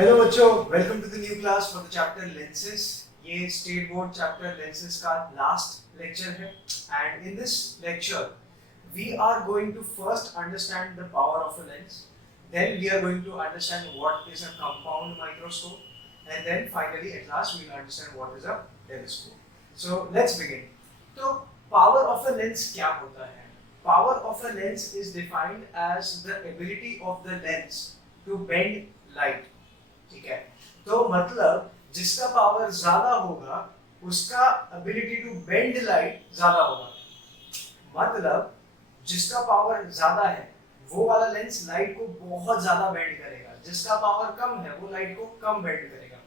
Hello बच्चों, welcome to the new class for the chapter lenses. ये state board chapter lenses का last lecture है and in this lecture we are going to first understand the power of a lens, then we are going to understand what is a compound microscope, and then finally at last we will understand what is a telescope. So let's begin. तो power of a lens क्या होता है? Power of a lens is defined as the ability of the lens to bend light. ठीक है, तो मतलब जिसका power ज्यादा होगा उसका एबिलिटी टू बेंड लाइट ज्यादा होगा। मतलब जिसका पावर ज्यादा है वो वाला लेंस लाइट को बहुत ज्यादा बेंड करेगा, जिसका पावर कम है वो लाइट को कम बेंड करेगा।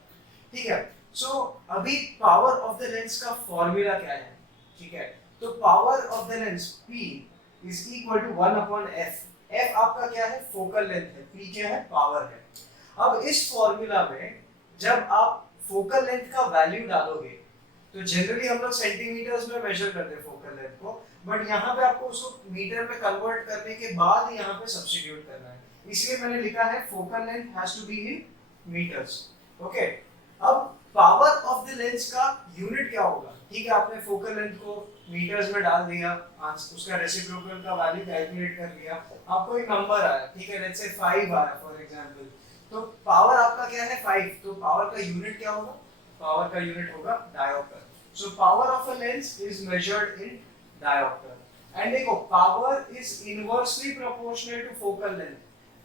ठीक है, सो अभी पावर ऑफ द लेंस का फॉर्मूला क्या है? ठीक है, तो power of the lens P is equal to 1/f। f आपका क्या है? फोकल लेंथ है, P क्या है? पावर है। अब इस फॉर्मूला में जब आप फोकल लेंथ का वैल्यू डालोगे तो जनरली हम लोग सेंटीमीटर्स में मेजर करते हैं फोकल लेंथ को, बट यहाँ पे आपको उसको मीटर में कन्वर्ट करने के बाद यहाँ पे सब्स्टिट्यूट करना है, इसलिए मैंने लिखा है focal length has to be in metres. Okay, अब पावर ऑफ द लेंस का यूनिट क्या होगा? ठीक है, आपने फोकल लेंथ को मीटर्स में डाल दिया, उसका रेसिप्रोकल का वैल्यू कैलकुलेट कर लिया, आपको एक नंबर आया, ठीक है, लेट्स से 5 आया फॉर एग्जांपल। तो पावर आपका क्या है? 5। तो पावर का यूनिट क्या होगा? पावर का यूनिट होगा dioptre. So power of a lens is measured in dioptre. And देखो, power is inversely proportional to focal length.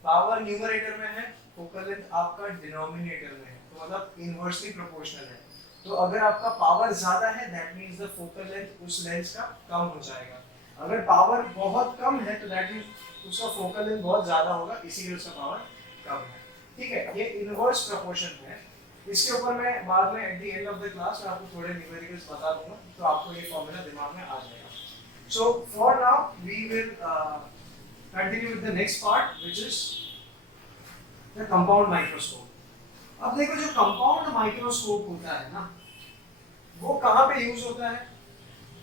Power numerator में है, फोकल लेंथ आपका डिनोमिनेटर में है, तो मतलब इनवर्सली प्रोपोर्शनल है। तो अगर आपका पावर ज्यादा है that means the focal length उस लेंस का कम हो जाएगा। अगर पावर बहुत कम है तो दैट मींस उसका फोकल लेंथ बहुत ज्यादा होगा, इसीलिए उसका पावर कम है। ठीक है, ये इनवर्स प्रोपोर्शन है। इसके ऊपर मैं बाद में at the end of the class मैं आपको थोड़े न्यूमेरिकल्स बता दूंगा, तो आपको ये फॉर्मूला दिमाग में आ जाएगा। So for now we will continue with the next part which is the compound microscope. अब देखो, जो कंपाउंड माइक्रोस्कोप होता है ना, वो कहाँ पे यूज होता है?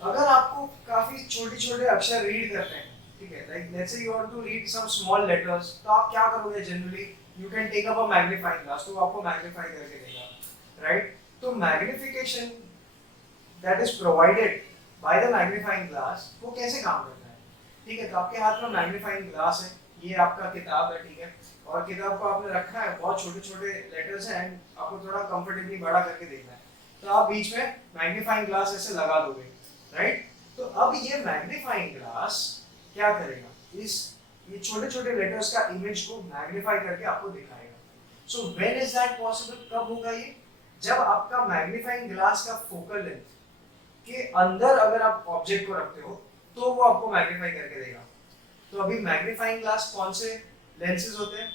अगर आपको काफी छोटे छोटे अक्षर रीड करते हैं, ठीक है, like let's say you want to read some small letters, तो आप क्या करोगे? Generally you can take up a magnifying glass, तो आपको मैग्नीफाई करके देगा, राइट? तो magnification that is provided by the magnifying glass वो कैसे काम करता है? ठीक है, तो आपके हाथ में मैग्नीफाइंग ग्लास है, ये आपका किताब है, ठीक है, और किताब को आपने रखा है, बहुत छोटे छोटे लेटर्स हैं एंड आपको थोड़ा कंफर्टेबली बड़ा करके देखना है, तो आप बीच में मैग्नीफाइंग ग्लास ऐसे लगा दोगे, राइट? तो अब ये मैग्नीफाइंग ग्लास क्या करेगा? ये छोटे छोटे लेटर्स का इमेज को मैग्नीफाई करके आपको दिखाएगा। So when is that possible? कब होगा ये? जब आपका मैग्नीफाइंग ग्लास का फोकल लेंथ के अंदर अगर आप ऑब्जेक्ट को रखते हो तो वो आपको मैग्नीफाई करके देगा। तो अभी मैग्नीफाइंग ग्लास कौन से लेंसेज होते हैं?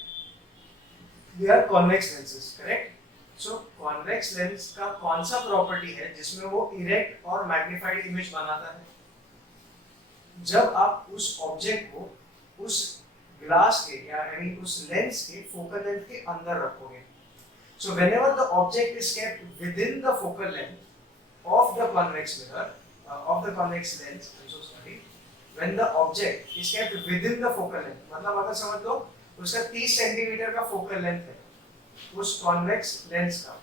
They are convex lenses, correct? So convex lens का कौन सा प्रॉपर्टी है जिसमें वो इरेक्ट और मैग्नीफाइड इमेज बनाता है? जब आप उस ऑब्जेक्ट को उस ग्लास के या आई मीन उस लेंस के फोकल लेंथ के अंदर रखोगे। So whenever the object is kept with in the focal length of the convex mirror of the convex lens, I am so sorry, when the object is kept with in the focal length, मतलब अगर समझ लो उसका 30 centimetre का focal length है उस convex lens का,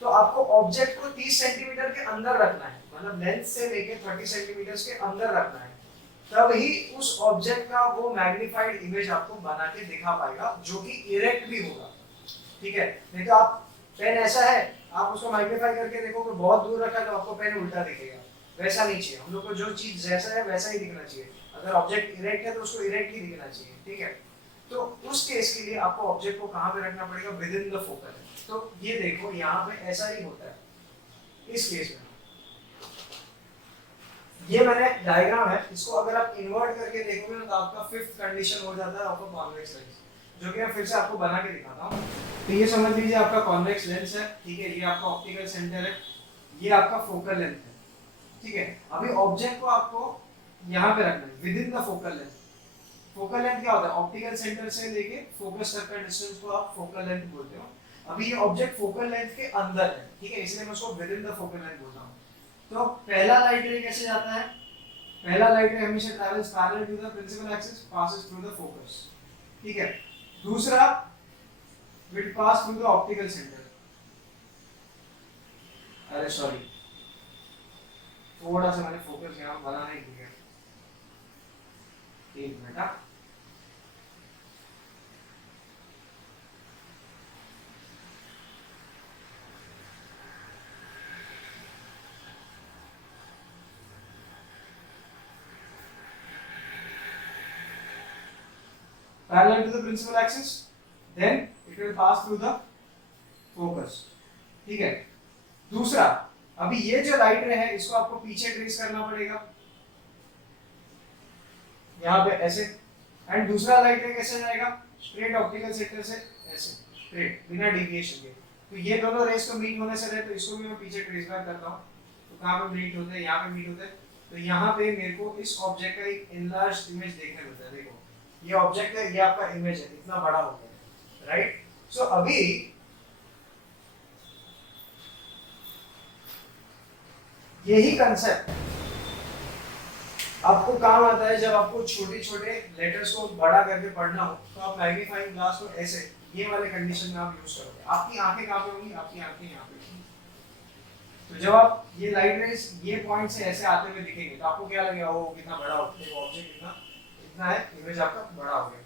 तो आपको ऑब्जेक्ट को 30 सेंटीमीटर के अंदर रखना है, मतलब लेंस से लेके 30 सेंटीमीटर के अंदर रखना है, तब ही उस ऑब्जेक्ट का वो मैग्नीफाइड इमेज आपको बना के दिखा पाएगा, जो कि इरेक्ट भी होगा। ठीक है, नहीं तो आप पेन ऐसा है, आप उसको मैग्नीफाई करके देखोगे बहुत दूर रखा है तो आपको पेन उल्टा दिखेगा, वैसा नहीं चाहिए। हम लोग को जो चीज जैसा है वैसा ही दिखना चाहिए। अगर ऑब्जेक्ट इरेक्ट है तो उसको इरेक्ट ही दिखना चाहिए, ठीक है? तो उस केस के लिए आपको ऑब्जेक्ट को कहाँ पे रखना पड़ेगा? With in the focal. तो ये देखो, यहाँ पे ऐसा ही होता है इस केस में। ये मैंने डायग्राम है, इसको अगर आप इन्वर्ट करके देखोगे ना तो आपका फिफ्थ कंडीशन हो जाता है आपका कॉन्वेक्स लेंस, जो कि मैं फिर से आपको बना के दिखाता हूँ। तो ये समझ लीजिए आपका कॉन्वेक्स लेंस है, ठीक है, ये आपका ऑप्टिकल सेंटर है, ये आपका फोकल लेंथ है, ठीक है। अभी ऑब्जेक्ट को आपको यहाँ पे रखना है with in the focal length. Focal length क्या होता है? ऑप्टिकल सेंटर से लेके फोकस तक का डिस्टेंस को आप फोकल लेंथ बोलते हो। अभी ये ऑब्जेक्ट फोकल लेंथ के अंदर है, ठीक है, इसलिए मैं उसको with in the focal length बोलता हूँ। तो पहला लाइट रे कैसे जाता है? पहला लाइट रे हमेशा travels parallel to the principal axis, passes through the focus, ठीक है। दूसरा will pass through the optical center. अरे सॉरी, थोड़ा सा मैंने फोकस यहाँ बनाना ही भूल गया, एक minute. Parallel to the principal axis, then it will pass through the focus. ठीक है। दूसरा, अभी ये जो लाइट रे है इसको आपको पीछे ट्रेस करना पड़ेगा, यहाँ पे ऐसे, एंड दूसरा लाइट रे कैसे जाएगा, स्ट्रेट ऑप्टिकल सेंटर से ऐसे स्ट्रेट बिना डेविएशन के। तो ये दोनों रेस तो मीट होने से रहे, तो इसको भी मैं पीछे ट्रेस बैक करता हूँ। तो कहाँ पे मीट होते हैं, यहाँ पे मीट होते हैं। तो यहाँ पे मेरे को इस ऑब्जेक्ट का एक इनलार्ज इमेज देखने मिलता है। देखो ये ऑब्जेक्ट है, ये आपका इमेज है, इतना बड़ा हो गया, राइट। सो अभी यही कंसेप्ट आपको काम आता है जब आपको छोटे छोटे लेटर्स को बड़ा करके पढ़ना हो, तो आप मैग्नीफाइंग ग्लास को ऐसे ये वाले कंडीशन में आप यूज करोगे। आपकी आंखें कहाँ पे होंगी, आपकी आंखें यहाँ पे होंगी। तो जब आप ये लाइट रेज ये पॉइंट से ऐसे आते हुए दिखेंगे तो आपको क्या लगेगा, वो कितना बड़ा होता है, ऑब्जेक्ट इतना है, इमेज आपका बड़ा हो गया,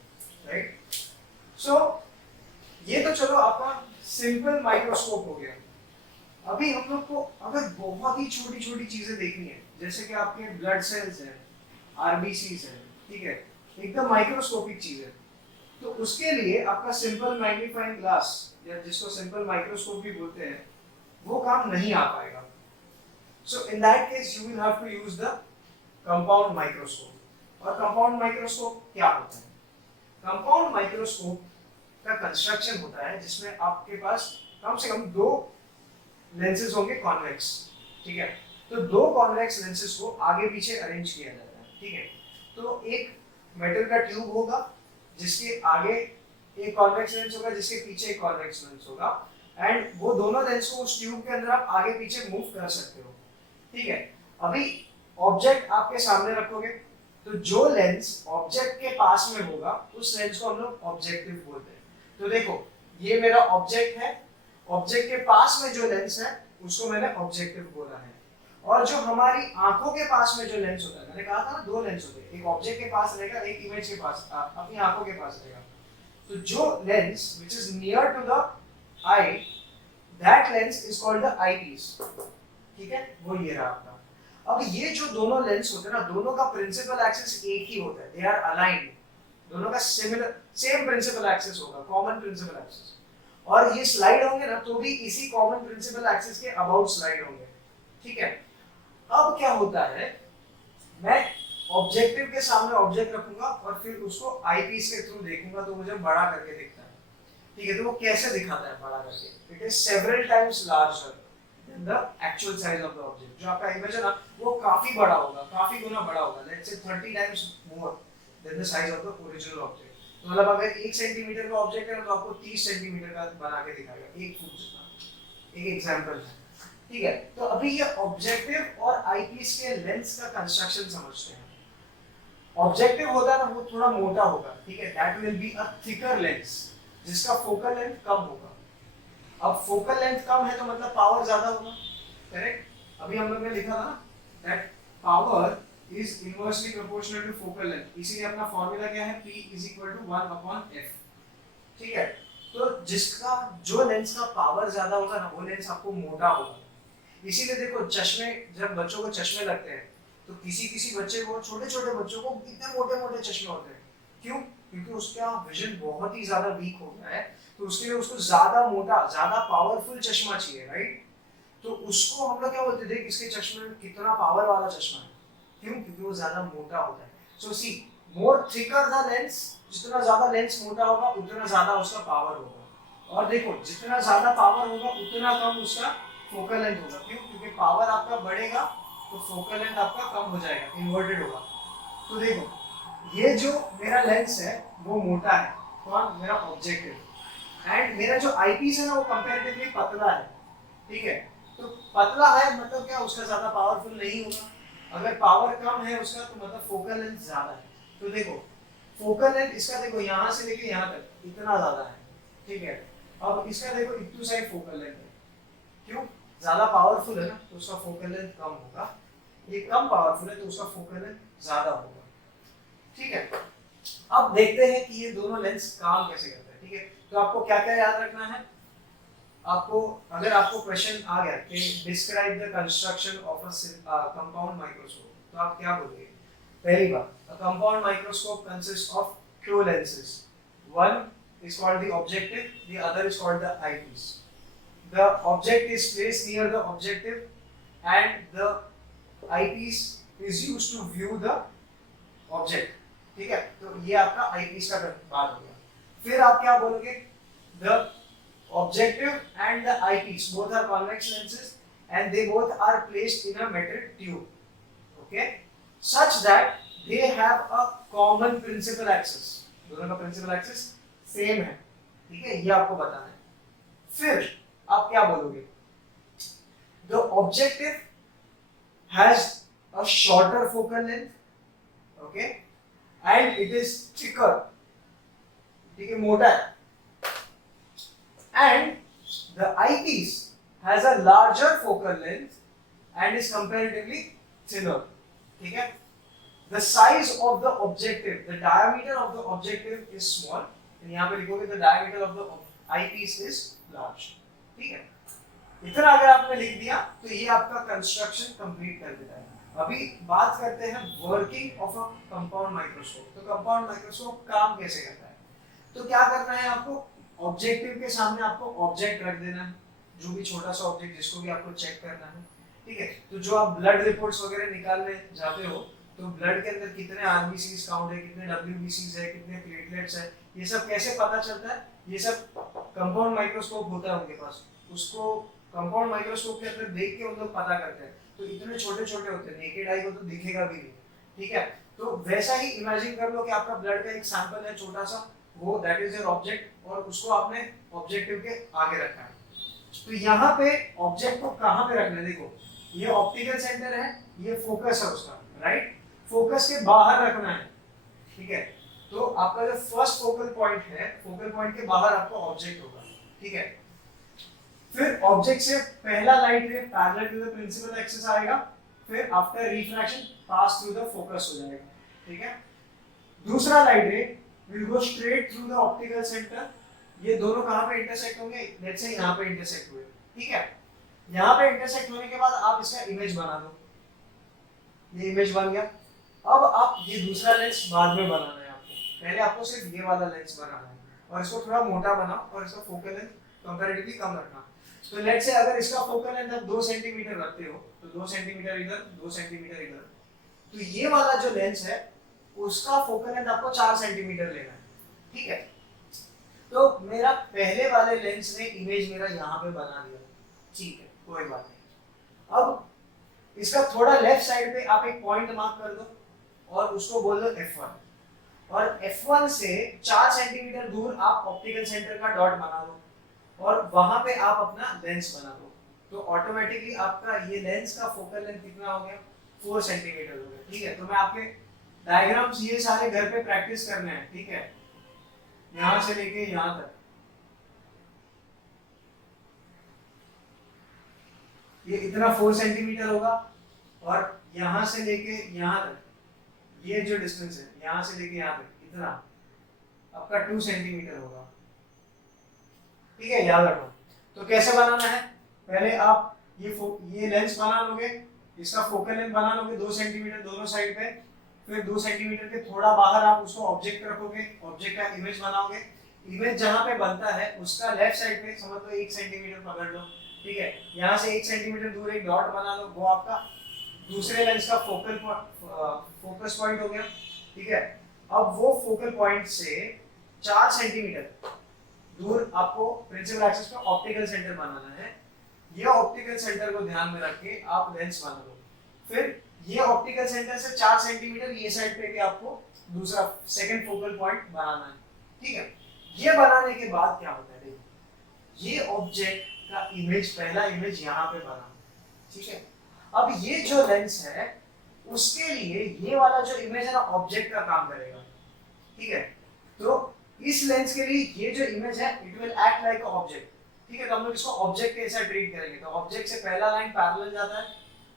राइट। सो ये तो चलो आपका सिंपल माइक्रोस्कोप हो गया। अभी हम लोग को अगर बहुत ही छोटी छोटी चीजें देखनी है, जैसे कि आपके ब्लड सेल्स हैं, आरबीसीज हैं, ठीक है, एकदम माइक्रोस्कोपिक चीज है, तो उसके लिए आपका सिंपल मैग्नीफाइंग ग्लास या जिसको सिंपल माइक्रोस्कोप भी बोलते हैं, वो काम नहीं आ पाएगा। So in that case you will have to use the compound microscope. और कंपाउंड माइक्रोस्कोप क्या होता है? कंपाउंड माइक्रोस्कोप का कंस्ट्रक्शन होता है जिसमें आपके पास कम से कम दो लेंसेज होंगे कॉन्वेक्स, ठीक है। तो दो कॉन्वेक्स लेंसेज को आगे पीछे अरेंज किया जाता है, ठीक है। तो एक मेटल का ट्यूब होगा जिसके आगे एक कॉन्वेक्स लेंस होगा, जिसके पीछे एक कॉन्वेक्स लेंस होगा, एंड वो दोनों लेंस को उस ट्यूब के अंदर आप आगे पीछे मूव कर सकते हो, ठीक है। अभी ऑब्जेक्ट आपके सामने रखोगे तो जो लेंस ऑब्जेक्ट के पास में होगा उस लेंस को हम लोग ऑब्जेक्टिव बोलते हैं। तो देखो ये मेरा ऑब्जेक्ट है, ऑब्जेक्ट के पास में जो लेंस है उसको मैंने ऑब्जेक्टिव बोला है। और जो हमारी आंखों के पास में जो लेंस होता है, मैंने कहा था ना दो लेंस होते हैं, एक ऑब्जेक्ट के पास रहेगा, एक इमेज के पास अपनी आंखों के पास रहेगा। तो जो lens which is near to the eye, that lens is called the eye piece, ठीक है, वो ये रहा आपका। अब ये जो दोनों लेंस होते हैं ना, दोनों का प्रिंसिपल एक्सिस एक ही होता है, दे आर अलाइंड, दोनों का सिमिलर सेम प्रिंसिपल एक्सिस होगा, कॉमन प्रिंसिपल एक्सिस। और ये स्लाइड होंगे ना तो भी इसी कॉमन प्रिंसिपल एक्सिस के अबाउट स्लाइड होंगे, ठीक है। अब क्या होता है, मैं ऑब्जेक्टिव के सामने ऑब्जेक्ट रखूंगा और फिर उसको आईपीस के थ्रू देखूंगा तो मुझे बड़ा करके दिखता है, ठीक है। तो वो कैसे दिखाता है बड़ा करके, it is several times larger than the actual size of the object. जो आपका इमेज है ना वो काफी बड़ा होगा, काफी गुना बड़ा होगा, let's say 30 times more than the size of the original object. तो मतलब अगर 1 सेंटीमीटर का ऑब्जेक्ट है तो आपको 30 सेंटीमीटर का बना के दिखाएगा, 1 फुट जितना। एक एग्जांपल है, ठीक है। तो अभी ये ऑब्जेक्टिव और आईपीस के लेंस का कंस्ट्रक्शन समझते हैं। ऑब्जेक्टिव होता है ना वो थोड़ा मोटा होगा, ठीक है, that will be a thicker lens जिसका फोकल लेंथ कम होगा। अब फोकल लेंथ कम है तो मतलब पावर ज्यादा होगा, करेक्ट। अभी हम लोग ने लिखा था ना that power is inversely proportional to focal length, इसीलिए अपना फार्मूला क्या है, P = 1/f, ठीक है। तो जिसका जो लेंस का पावर ज्यादा होगा ना वो लेंस आपको मोटा होगा। इसीलिए देखो चश्मे, जब बच्चों को चश्मे लगते हैं तो किसी किसी बच्चे को, छोटे छोटे बच्चों को इतने मोटे मोटे चश्मे होते हैं, क्यों? क्योंकि उसका विजन बहुत ही ज्यादा वीक हो गया है, तो उसके लिए उसको ज्यादा मोटा, ज्यादा पावरफुल चश्मा चाहिए, राइट। तो उसको हम लोग क्या बोलते हैं, देख इसके चश्मे में कितना पावर वाला चश्मा है, क्यों? क्योंकि वो ज्यादा मोटा होता है। सो सी, मोर थिकर द लेंस, जितना ज्यादा लेंस मोटा होगा उतना ज्यादा उसका पावर होगा। और देखो जितना ज्यादा पावर होगा उतना कम उसका फोकल लेंथ होगा, क्यों? क्योंकि पावर आपका बढ़ेगा तो फोकल लेंथ आपका कम हो जाएगा, इन्वर्टेड होगा। तो देखो ये जो मेरा लेंस है वो मोटा है, कौन? मेरा ऑब्जेक्टिव। एंड मेरा जो आईपीस है ना वो कंपैरेटिवली पतला है, ठीक है। तो पतला है मतलब क्या, उसका ज्यादा पावरफुल नहीं होगा। अगर पावर कम है उसका तो मतलब फोकल लेंथ ज्यादा है। तो देखो फोकल लेंथ इसका देखो यहाँ से लेके यहाँ तक इतना ज्यादा है, ठीक है। अब इसका देखो इतू साइड फोकल लेंथ है, क्यों? ज्यादा पावरफुल है ना तो उसका फोकल लेंथ कम होगा, ये कम पावरफुल है तो उसका फोकल लेंथ ज्यादा होगा। ठीक है, अब देखते हैं कि ये दोनों लेंस काम कैसे करते हैं। ठीक है, तो आपको क्या क्या याद रखना है। आपको अगर आपको क्वेश्चन आ गया कि describe the construction of a compound microscope, तो आप क्या बोलोगे? पहली बात, a compound microscope consist of two lenses. One is called the objective, the other is called the eyepiece. The object is placed near the objective and the eyepiece is used to view the object. ठीक है, तो ये आपका eyepiece का बात हो गया। फिर आप क्या बोलोगे? The objective and the eyepiece both are convex lenses and they both are placed in a metal tube, okay, such that they have a common principal axis. दोनों का प्रिंसिपल एक्सिस सेम है। ठीक है, ये आपको बताना है। फिर आप क्या बोलोगे? The objective has a shorter focal length, okay, and it is thicker, ठीक है, मोटा है, and the eyepiece has a larger focal length and is comparatively thinner. ठीक है, the size of the objective, the diameter of the objective is small, and यहाँ पे लिखोगे the diameter of the eyepiece is large। ठीक है, इतना अगर आपने लिख दिया तो ये आपका कंस्ट्रक्शन कंप्लीट कर देता है। अभी बात करते हैं working of a compound microscope. तो कंपाउंड माइक्रोस्कोप काम कैसे करता है? तो क्या करना है आपको? ऑब्जेक्टिव के सामने आपको ऑब्जेक्ट रख देना है, जो भी छोटा सा ऑब्जेक्ट जिसको भी आपको चेक करना है। ठीक है, तो जो आप ब्लड रिपोर्ट्स वगैरह निकालने जाते हो तो ब्लड के अंदर कितने आरबीसीज काउंट है, कितने डब्ल्यूबीसीज है, कितने प्लेटलेट्स है, ये सब कैसे पता चलता है? ये सब कंपाउंड माइक्रोस्कोप होता है उनके पास, उसको कंपाउंड माइक्रोस्कोप के अंदर देख के उन लोग पता करते हैं। तो इतने छोटे छोटे होते हैं, नेकेड आई को तो दिखेगा भी नहीं। ठीक है, तो वैसा ही इमेजिन कर लो कि आपका ब्लड का एक सैंपल है छोटा सा, वो दैट इज योर ऑब्जेक्ट, और उसको आपने ऑब्जेक्टिव के आगे रखा है। तो यहाँ पे ऑब्जेक्ट को कहाँ पे रखना है? देखो, ये ऑप्टिकल सेंटर है, ये फोकस है उसका, राइट? फोकस के बाहर रखना है। ठीक है, तो आपका जो फर्स्ट फोकल पॉइंट है, फोकल पॉइंट के बाहर आपका ऑब्जेक्ट होगा। ठीक है, फिर ऑब्जेक्ट से पहला light ray parallel to the principal axis आएगा, फिर after refraction pass through the focus हो जाएगा। ठीक है, दूसरा light ray will go straight through the optical centre. ये दोनों कहां पे इंटरसेक्ट होंगे? लेट्स से यहां पे इंटरसेक्ट हुए। ठीक है, यहां पे इंटरसेक्ट होने के बाद आप इसका इमेज बना दो, ये इमेज बन गया। अब आप ये दूसरा लेंस बाद में बनाना है आपको, पहले आपको सिर्फ ये वाला लेंस बनाना है, और इसको थोड़ा मोटा बनाओ और इसका फोकल लेंथ कंपैरेटिवली कम रखना। तो लेट्स से अगर इसका फोकल लेंथ आप 2 सेंटीमीटर रखते हो तो 2 सेंटीमीटर इधर, 2 सेंटीमीटर इधर, तो ये वाला जो लेंस है उसका फोकल लेंथ आपको 4 सेंटीमीटर लेना है। ठीक है, तो मेरा पहले वाले लेंस ने इमेज मेरा यहाँ पे बना दिया। ठीक है, कोई बात नहीं। अब इसका थोड़ा लेफ्ट साइड पे आप एक पॉइंट मार्क कर दो और उसको बोल दो F1, और F1 से 4 सेंटीमीटर दूर आप ऑप्टिकल सेंटर का डॉट बना दो और वहां पे आप अपना लेंस बना दो। तो ऑटोमेटिकली आपका ये लेंस का फोकल लेंथ कितना हो गया? 4 सेंटीमीटर हो गया। ठीक है, तो मैं आपके डायग्राम्स ये सारे घर पे प्रैक्टिस करने हैं। ठीक है, यहां से लेके यहां तक, ये इतना 4 सेंटीमीटर होगा, और यहां से लेके यहां तक ये जो डिस्टेंस है, यहां से लेके यहां तक इतना आपका 2 सेंटीमीटर होगा। ठीक है, याद रखो। तो कैसे बनाना है? पहले आप ये लेंस बना लोगे, इसका फोकल लेंथ बना लोगे 2 सेंटीमीटर दोनों साइड पे, फिर 2 सेंटीमीटर के थोड़ा बाहर आप उसको ऑब्जेक्ट रखोगे, ऑब्जेक्ट का इमेज बनाओगे। इमेज जहां पे बनता है उसका लेफ्ट साइड पे समझ लो 1 सेंटीमीटर पकड़ लो। ठीक है, यहाँ से 1 सेंटीमीटर दूर एक डॉट बना लो, वो आपका दूसरे लेंस का फोकस पॉइंट हो गया। ठीक है, अब वो फोकल पॉइंट से 4 सेंटीमीटर दूर आपको प्रिंसिपल एक्सिस पे ऑप्टिकल सेंटर बनाना है। ये ऑप्टिकल सेंटर को ध्यान में रख के आप लेंस बना लो। फिर ये ऑप्टिकल सेंटर से 4 सेंटीमीटर ये साइड पे भी आपको दूसरा सेकंड फोकल पॉइंट बनाना है। ठीक है, ये बनाने के बाद क्या होता है? देखो, ये ऑब्जेक्ट का इमेज, पहला इमेज यहाँ पे बना। ठीक है, अब ये जो लेंस है उसके लिए ये वाला जो इमेज है ना ऑब्जेक्ट का काम करेगा। ठीक है, तो इस लेंस के लिए ये जो इमेज है it will act like a object, ठीक है। तो हम लोग इसको ऑब्जेक्ट के ऐसा ट्रीट करेंगे। तो ऑब्जेक्ट से पहला लाइन पैरेलल जाता है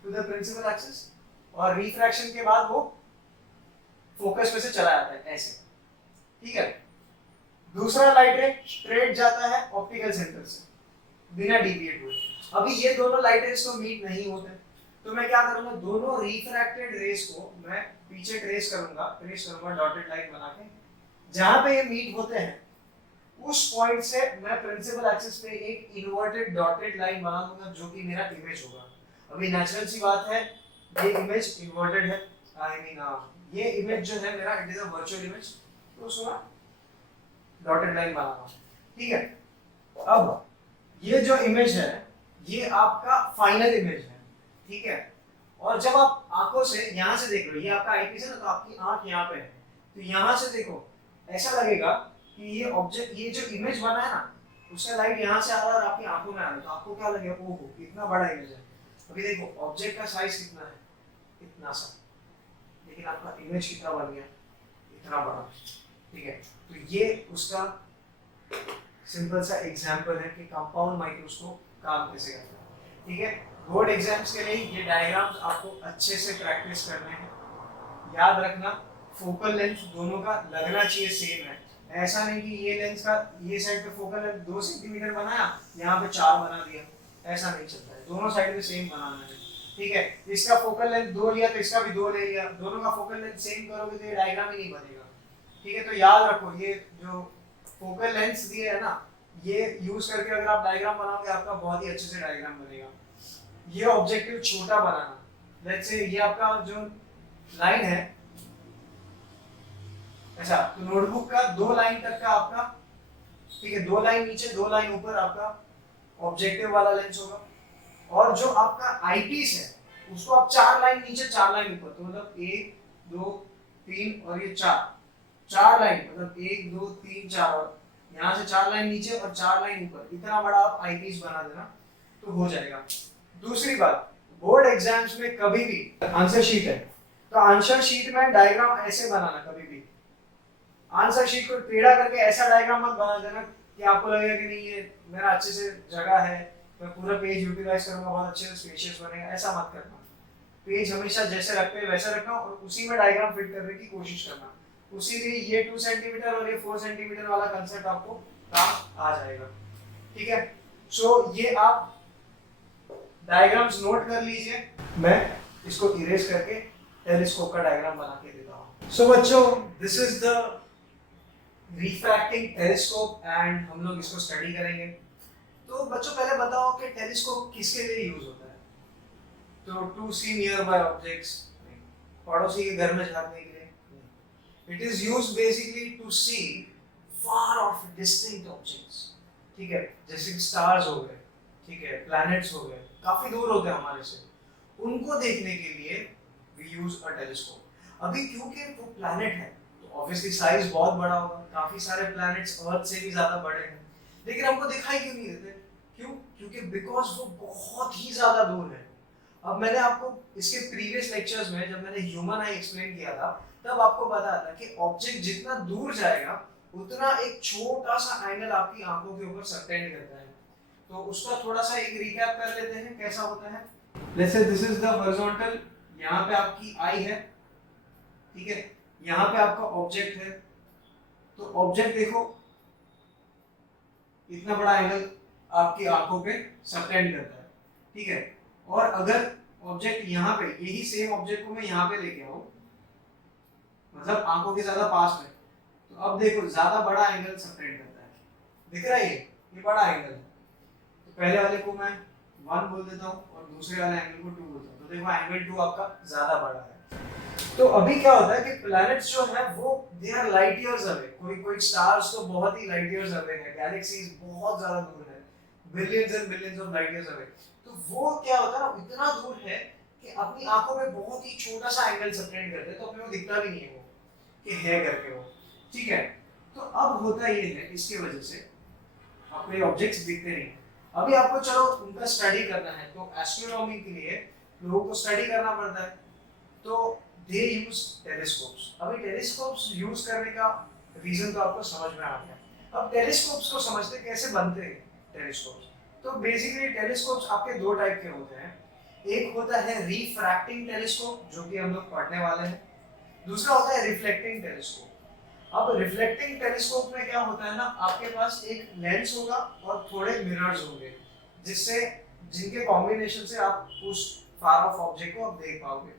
टू द प्रिंसिपल एक्सिस और रिफ्रैक्शन के बाद वो फोकस में से चला जाता है ऐसे, ठीक है। दूसरा लाइट रे स्ट्रेट जाता है ऑप्टिकल सेंटर से बिना डिविएट हुए। अभी ये दोनों लाइट रेस तो मीट नहीं होते, तो मैं क्या करूंगा, दोनों रिफ्रैक्टेड रेस को मैं पीछे ट्रेस करूंगा डॉटेड लाइन बना के। जहां पे ये मीट होते हैं उस पॉइंट से मैं प्रिंसिपल एक्सिस पे एक इन्वर्टेड डॉटेड लाइन बना दूंगा जो कि मेरा इमेज होगा। अभी नेचुरल सी बात है, ये इमेज इन्वर्टेड है, आई मीन ये इमेज जो है मेरा it is a virtual image, तो उसको डॉटेड लाइन बनाना, ठीक है। अब ये जो इमेज है ये आपका फाइनल इमेज है, ठीक है। और जब आप आंखों से यहाँ से देख रहे हो, ये आपका आईपीस है ना, तो आपकी आंख यहाँ पे है, तो यहाँ से देखो ऐसा लगेगा कि ये ऑब्जेक्ट, ये जो इमेज बना है ना, उसका लाइट यहाँ से आ रहा है और आपकी आंखों में आ रहा है, तो आपको क्या लगेगा, ओहो इतना बड़ा इमेज है। अभी देखो ऑब्जेक्ट का साइज कितना है, इतना सा, लेकिन आपका इमेज कितना बन गया, इतना बड़ा, ठीक है। तो ये उसका सिंपल सा एग्जांपल है कि कंपाउंड माइक्रोस्कोप काम कैसे करता है, ठीक है। बोर्ड एग्जाम्स के लिए ये डायग्राम्स आपको अच्छे से प्रैक्टिस करने हैं। याद रखना फोकल लेंथ दोनों का लगना चाहिए सेम है, ऐसा नहीं कि ये लेंस का ये साइड पे फोकल लेंथ 2 सेंटीमीटर बनाया, यहाँ पे 4 बना दिया, ऐसा नहीं चलता है। दोनों साइड पे सेम बनाना है, ठीक है। इसका फोकल लेंथ 2 लिया तो इसका भी 2 ले लिया, दोनों का फोकल लेंथ सेम करोगे तो ये डायग्राम ही नहीं बनेगा, ठीक है। तो याद रखो ये जो फोकल लेंथ दिए है ना, ये यूज करके अगर आप डायग्राम बनाओगे आपका बहुत ही अच्छे से डायग्राम बनेगा। ये ऑब्जेक्टिव छोटा बनाना, लेट्स से ये आपका जो लाइन है, अच्छा तो नोटबुक का 2 लाइन तक का आपका, ठीक है, 2 लाइन नीचे 2 लाइन ऊपर आपका ऑब्जेक्टिव वाला लेंस होगा। और जो आपका आईपीस है उसको आप 4 लाइन नीचे 4 लाइन ऊपर, तो मतलब 1 2 3 और ये 4 लाइन, मतलब 1 2 3 4, और यहाँ से 4 लाइन नीचे और 4 लाइन ऊपर, इतना बड़ा आप आईपीस बना देना तो हो जाएगा। दूसरी बात, बोर्ड एग्जाम्स में कभी भी आंसर शीट है तो आंसर शीट में डायग्राम ऐसे बनाना, कभी भी आंसर शीट को टेढ़ा करके ऐसा डायग्राम मत बना देना कि आपको लगेगा कि नहीं ये मेरा अच्छे से जगह है, मैं पूरा पेज यूटिलाइज करूंगा, बहुत अच्छे से स्पेशियस बनेगा, ऐसा मत करना। पेज हमेशा जैसे रखते हैं वैसा रखना और उसी में डायग्राम फिट करने की कोशिश करना। उसी लिए ये 2 सेंटीमीटर और ये 4 सेंटीमीटर वाला कंसेप्ट आपको काम आ जाएगा, ठीक है। सो ये आप डायग्राम्स नोट कर लीजिए, मैं इसको इरेज करके टेलीस्कोप का डायग्राम बना के देता हूँ। सो बच्चों, this is the refracting telescope and हम लोग इसको स्टडी करेंगे। तो बच्चों पहले बताओ कि टेलीस्कोप किसके लिए यूज होता है? तो to see nearby objects, पड़ोसी के घर में झांकने के लिए। It is used basically to see far off distinct objects, ठीक है, जैसे कि स्टार्स हो गए, ठीक है, प्लैनेट्स हो गए, काफी दूर होते हैं हमारे से, उनको देखने के लिए वी यूज अ टेलीस्कोप। अभी क्योंकि वो प्लैनेट है तो ऑब्वियसली साइज बहुत बड़ा होगा, काफी सारे प्लैनेट्स अर्थ से भी ज्यादा बड़े हैं, लेकिन हमको दिखाई क्यों नहीं देते? क्यों? क्योंकि बिकॉज वो बहुत ही ज्यादा दूर है। अब मैंने आपको इसके प्रीवियस लेक्चर्स में जब मैंने ह्यूमन आई एक्सप्लेन किया था तब आपको बताया था कि ऑब्जेक्ट जितना दूर जाएगा उतना एक छोटा सा एंगल आपकी आंखों के ऊपर सबटेंड करता है। तो उसका थोड़ा सा एक रिकैप कर लेते हैं कैसा होता है। Let's say this is the horizontal, यहाँ पे आपकी आई है, ठीक है, यहाँ पे आपका ऑब्जेक्ट है। तो ऑब्जेक्ट देखो इतना बड़ा एंगल आपकी आंखों पे सबटेंड करता है, ठीक है। और अगर ऑब्जेक्ट यहाँ पे, यही सेम ऑब्जेक्ट को मैं यहाँ पे लेके आऊं, मतलब आंखों के ज्यादा पास में, तो अब देखो ज्यादा बड़ा एंगल सबटेंड करता है, दिख रहा है ये बड़ा एंगल है। तो पहले वाले को मैं 1 बोल देता हूँ और दूसरे वाले एंगल को 2 बोलता हूँ, तो देखो एंगल 2 आपका ज्यादा बड़ा है। तो अभी क्या होता है कि प्लैनेट्स जो है वो they are light years away, कोई स्टार्स तो बहुत ही लाइट ईयर्स अवे है, गैलेक्सीज बहुत ज्यादा दूर है, billions and billions of light years away. तो वो क्या होता है ना, इतना दूर है कि अपनी आंखों में बहुत ही छोटा सा एंगल सबटेंड करते हैं, तो अपने को दिखता भी नहीं है वो कि है करके वो, ठीक है। तो अब होता ये है, इसके वजह से आपको ये ऑब्जेक्ट्स दिखते नहीं। अभी आपको चलो उनका स्टडी करना है, तो एस्ट्रोनॉमी के लिए लोगों को स्टडी करना पड़ता है, तो दे यूज टेलीस्कोप्स। अभी टेलीस्कोप्स यूज करने का रीजन तो आपको समझ में आ गया। अब टेलीस्कोप्स को समझते कैसे बनते हैं टेलीस्कोप्स। तो बेसिकली टेलीस्कोप्स आपके दो टाइप के होते हैं। एक होता है रिफ्रैक्टिंग टेलीस्कोप जो कि हम लोग पढ़ने वाले हैं, दूसरा होता है रिफ्लेक्टिंग टेलीस्कोप। अब रिफ्लेक्टिंग टेलीस्कोप में क्या होता है ना, आपके पास एक लेंस होगा और थोड़े मिरर्स होंगे जिससे जिनके कॉम्बिनेशन से आप उस फार ऑफ ऑब्जेक्ट को आप देख पाओगे।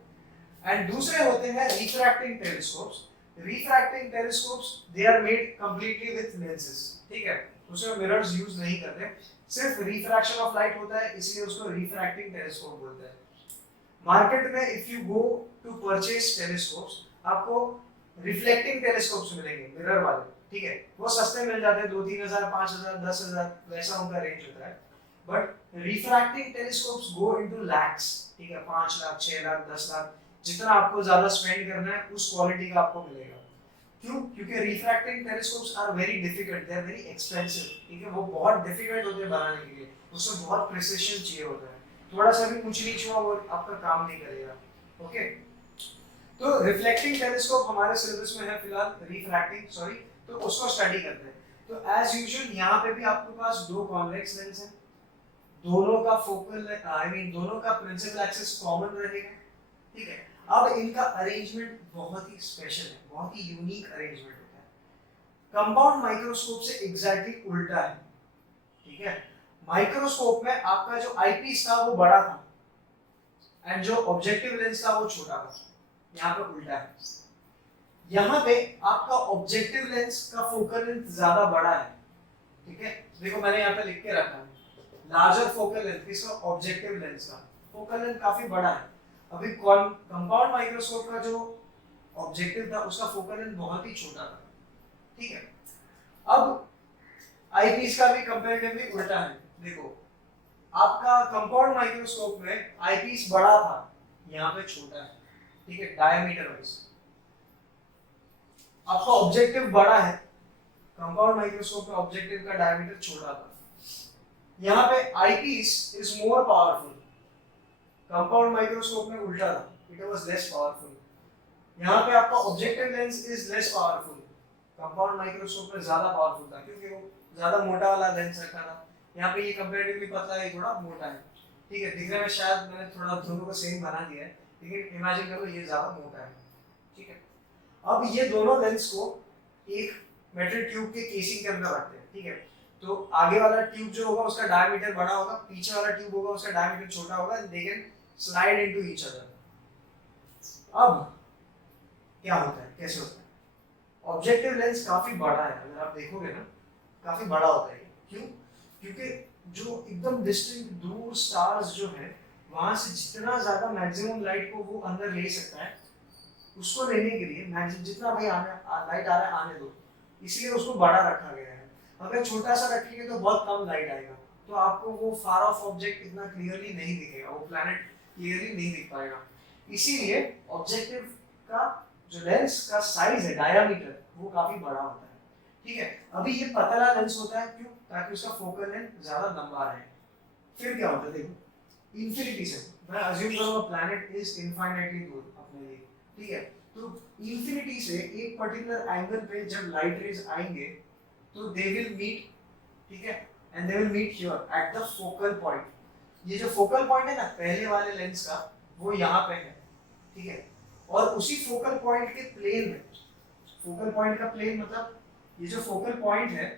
एंड दूसरे होते हैं refracting telescopes. Refracting telescopes they are made completely with lenses, ठीक है, उसमें मिरर्स यूज नहीं करते, सिर्फ रिफ्रैक्शन ऑफ लाइट होता है, इसलिए उसको रिफ्रैक्टिंग टेलीस्कोप बोलते हैं। मार्केट में if you go to purchase telescopes, आपको रिफ्लेक्टिंग टेलीस्कोप्स मिलेंगे मिरर वाले, ठीक है, वो सस्ते मिल जाते हैं, 2-3 हजार, 5 हजार, 10 हजार, वैसा उनका रेंज होता है। But refracting telescopes go into lakhs, ठीक है, 5 लाख, 6 लाख, 10 लाख, जितना आपको ज्यादा स्पेंड करना है उस क्वालिटी का आपको मिलेगा। क्यों? क्योंकि refracting telescopes are very difficult, they are very expensive, ठीक है, वो बहुत डिफिकल्ट होते हैं बनाने के लिए, उसमें बहुत प्रिसिशन चाहिए होता है, थोड़ा सा भी ऊंच नीच हुआ वो आपका काम नहीं करेगा। ओके, तो रिफ्लेक्टिंग टेलीस्कोप हमारे सिलेबस में है फिलहाल, रिफ्रैक्टिंग सॉरी, तो उसको स्टडी करते हैं। तो एज यूजुअल यहाँ पे भी आपके पास दो कॉन्वेक्स लेंस हैं, दोनों का फोकल दोनों का प्रिंसिपल एक्सिस कॉमन रहेगा, ठीक है। अब इनका अरेंजमेंट बहुत ही स्पेशल है, बहुत ही यूनिक अरेंजमेंट होता है, कंपाउंड माइक्रोस्कोप से एग्जैक्टली उल्टा है, ठीक है। माइक्रोस्कोप में आपका जो आईपीस था वो बड़ा था एंड जो ऑब्जेक्टिव लेंस था वो छोटा था, यहाँ पे उल्टा है। यहाँ पे आपका ऑब्जेक्टिव लेंस का फोकल लेंथ ज्यादा बड़ा है, ठीक है, देखो मैंने यहाँ पे लिख के रखा है लार्जर फोकल लेंथ, किसका? ऑब्जेक्टिव लेंस का फोकल लेंथ काफी बड़ा है। अभी कंपाउंड माइक्रोस्कोप का जो ऑब्जेक्टिव था उसका फोकल लेंथ बहुत ही छोटा था, ठीक है। अब आईपीस का भी कंपैरेटिवली उल्टा है, देखो आपका कंपाउंड माइक्रोस्कोप में आईपीस बड़ा था, यहाँ पे छोटा है, ठीक है, डायमीटर वाइज। आपका ऑब्जेक्टिव बड़ा है, कंपाउंड माइक्रोस्कोप में ऑब्जेक्टिव का डायमीटर छोटा था, यहाँ पे eyepiece is more powerful, compound microscope में उल्टा था, इट वाज लेस पावरफुल। यहाँ पे आपका objective lens is less powerful, compound microscope में ज्यादा पावरफुल था क्योंकि वो ज्यादा मोटा वाला लेंस रखा था। यहाँ पे ये कंपैरेटिवली पतला है, थोड़ा मोटा है, ठीक है, दिखने में शायद मैंने थोड़ा दोनों को सेम बना दिया है, लेकिन इमेजिन करो ये ज्यादा मोटा है, ठीक है। अब ये दोनों लेंस को एक मेटल ट्यूब के केसिंग के अंदर रखते हैं, ठीक है, तो आगे वाला ट्यूब जो होगा उसका डायमीटर बड़ा होगा, पीछे वाला ट्यूब होगा उसका डायमीटर छोटा होगा, and they can slide into each other. अब क्या होता है, कैसे होता है? ऑब्जेक्टिव लेंस काफी बड़ा है, अगर आप देखोगे ना काफी बड़ा होता है, क्यों? क्योंकि जो एकदम डिस्टेंट दूर स्टार्स जो है वहां से जितना ज्यादा मैक्सिमम लाइट को वो अंदर ले सकता है, उसको लेने के लिए मैक्सिमम जितना भाई लाइट आ रहा है आने दो, इसलिए उसको बड़ा रखा गया है। अगर छोटा सा रखेंगे तो बहुत कम लाइट आएगा, तो आपको वो फार ऑफ ऑब्जेक्ट इतना क्लियरली नहीं दिखेगा, वो प्लैनेट क्लियरली नहीं दिख पाएगा। इसीलिए ऑब्जेक्टिव का जो लेंस का साइज है, डायमीटर, वो काफी बड़ा होता है, ठीक है। अभी ये पतला लेंस होता है, क्यों? ताकि उसका फोकल लेंथ ज्यादा लंबा रहे। फिर क्या होता है, देखो इंफिनिटी से मैं अज्यूम करूंगा प्लैनेट इज इनफाइनाइटली दूर अपने लिए, ठीक है, तो इंफिनिटी से एक पर्टिकुलर एंगल पे जब लाइट रेज आएंगे तो दे विल मीट, ठीक है, and they will meet here at the focal point. ये जो फोकल पॉइंट है ना पहले वाले लेंस का, वो यहाँ पे है, ठीक है, और उसी फोकल पॉइंट के प्लेन में, फोकल पॉइंट का प्लेन मतलब ये जो फोकल पॉइंट है